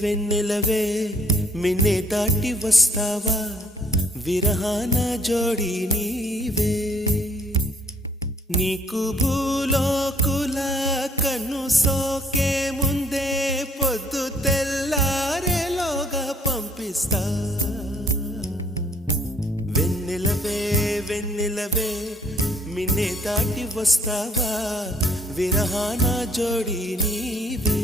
వెన్నెలవే మిన్నే దాటి వస్తావా విరహాన జోడి నీవే నీకు భూలోకుల కన్ను సోకే ముందే పొద్దు తెల్లారేలోగా పంపిస్తా వెన్నెలవే వెన్నెలవే మిన్నే దాటి వస్తావా విరహాన జోడి నీవే